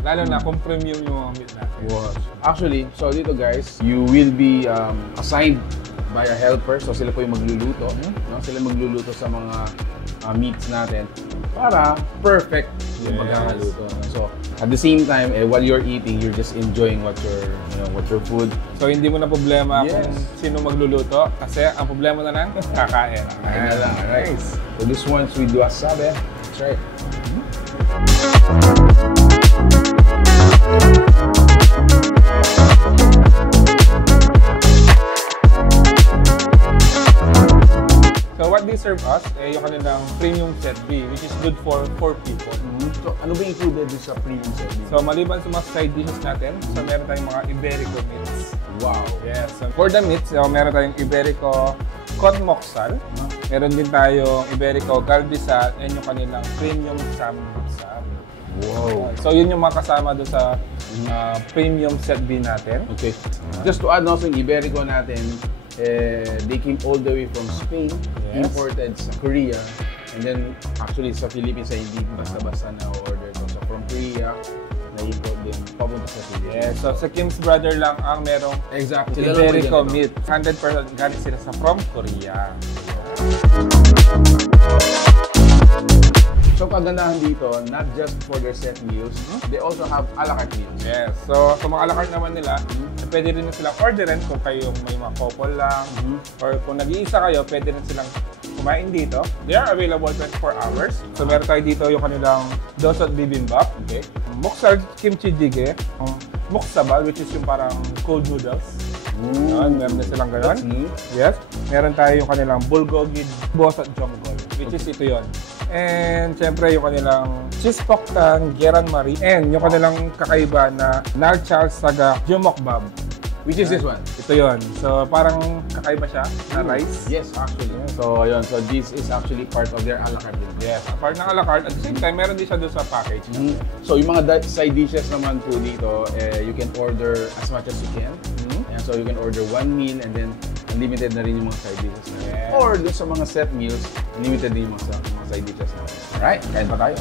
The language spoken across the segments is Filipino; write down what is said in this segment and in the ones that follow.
Lalo na kung premium yung mga meat natin. Wow. Actually, so dito guys, you will be assigned by a helper. So sila po yung magluluto. No? Sila magluluto sa mga meats natin para perfect yung pagkakaluto. So at the same time, while you're eating, you're just enjoying what your food. So hindi mo na problema kung sino magluluto kasi ang problema na lang kakain. Kaya lang, right? So this one's with wasabi. That's right. So what they serve us, yung kanilang premium set B, which is good for 4 people. So ano ba included sa premium set B? So maliban sa mga side dishes natin, so meron tayong mga Iberico meats. Wow! Yes. So for the meats, meron tayong Iberico cod moxal, meron din tayong Iberico galdisal, and yung kanilang premium samgyeopsal. Wow! So yun yung mga kasama doon sa premium set B natin. Okay. Just to add also yung Iberico natin, they came all the way from Spain, imported sa Korea, and then actually sa Philippines ay hindi basta-basta na order to. So from Korea, na-import din papunta sa Philippines. So sa Kim's Brother lang ang merong Iberico meat. 100% galing sila from Korea. So kagandahan dito, not just for their set meals, they also have a la carte meals. Yes. So sa mga a la carte naman nila, pwede rin silang orderin kung kayo may mga couple lang, or kung nag-iisa kayo, pwede rin silang kumain dito. They are available 24 hours. So meron tayo dito yung kanilang dosot bibimbap, moksal kimchi jjigae, moksabal, which is yung parang cold noodles. Meron na silang gano'n. Yes. Meron tayo yung kanilang bulgogi bosot jonggol, which is ito yon. And syempre yung kanilang cheese poktan, geran marie, and yung kanilang kakaiba na nalchal saga jumokbab. Which is this one? Ito yon. So parang kakaiba siya na rice. Yes, actually. So ayun, so this is actually part of their a la carte. Yes, part ng a la carte. At the same time, meron din siya doon sa package. So yung mga side dishes naman po dito, you can order as much as you can. And so you can order one meal and then unlimited na rin yung mga side dishes na. Or doon sa mga set meals, unlimited din yung mga side dishes na. Alright, kain pa tayo.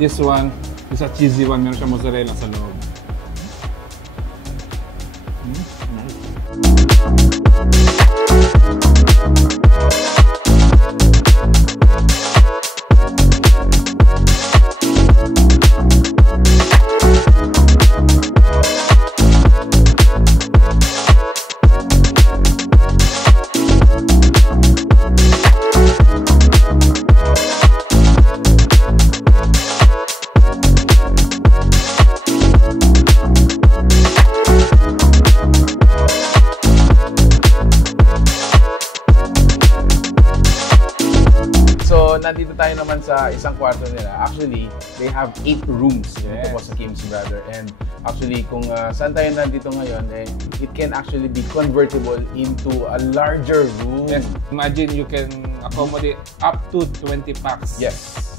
This one is a cheesy one. Meron siya mozzarella sa loob. Nandito tayo naman sa isang kwarto nila. Actually, they have 8 rooms dito po sa Kim's Brother. And actually, kung saan tayo nandito ngayon, it can actually be convertible into a larger room. Yes. Imagine you can accommodate up to 20 packs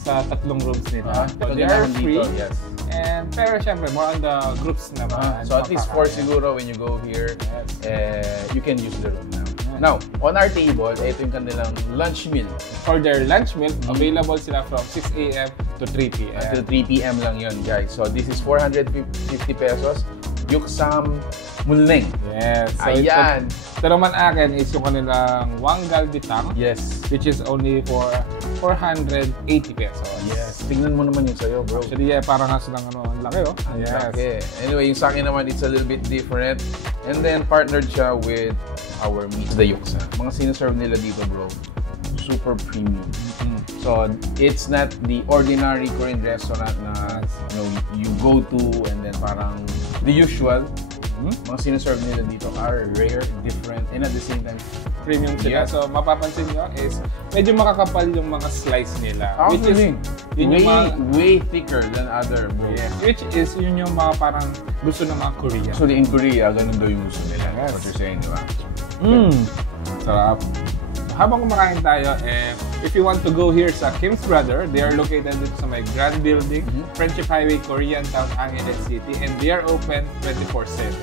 sa 3 rooms nila. So they are free. And pero syempre, more on the groups naman. So at least 4 siguro when you go here, you can use the room now. Now, on our table, ito yung kanilang lunch meal. For their lunch meal, available sila from 6 a.m. to 3 p.m. Until 3 p.m. lang yun, guys. So this is 450 pesos. Yuksam Mulneng. Yes. So ayan. Ito naman akin is yung kanilang Wanggal Bitang. Yes. Which is only for 480 pesos. Yes. Tingnan mo naman yun sa'yo, bro. Actually, parang nga silang ang laki, oh. Yes. Anyway, yung sa akin naman, it's a little bit different. And then, partnered siya with our meat, the yuksa. Mga sinaserve nila dito, bro, super premium. So, it's not the ordinary Korean restaurant na you go to and then parang the usual. Mga sinaserve nila dito are rare, different, and at the same time, premium sila. So, mapapansin nyo is medyo makakapal yung mga slice nila. Which is way thicker than other, bro. Yeah. Which is yun yung mga parang gusto ng mga Korean. Actually, in Korea, ganun daw yung gusto nila. Yes. What you're saying, di ba? Sarap. Habang kumakain tayo, if you want to go here sa Kim's Brother, they are located dito sa may Grand Building, Friendship Highway, Korean Town, Angeles City, and they are open 24/7.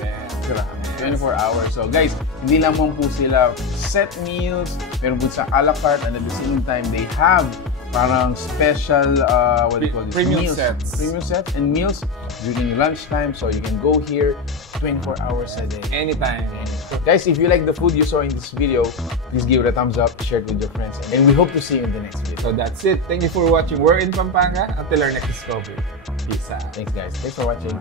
Grabe. 24 hours. So guys, hindi lamang po sila set meals, meron po sa a la carte, and at the same time, they have parang special, what do you call this? Premium meals. sets. Premium sets and meals during your lunchtime. So you can go here 24 hours a day. Anytime. Guys, if you like the food you saw in this video, please give it a thumbs up, share it with your friends, and we hope to see you in the next video. So that's it. Thank you for watching. We're in Pampanga. Until our next discovery. Peace out. Thanks guys. Thanks for watching.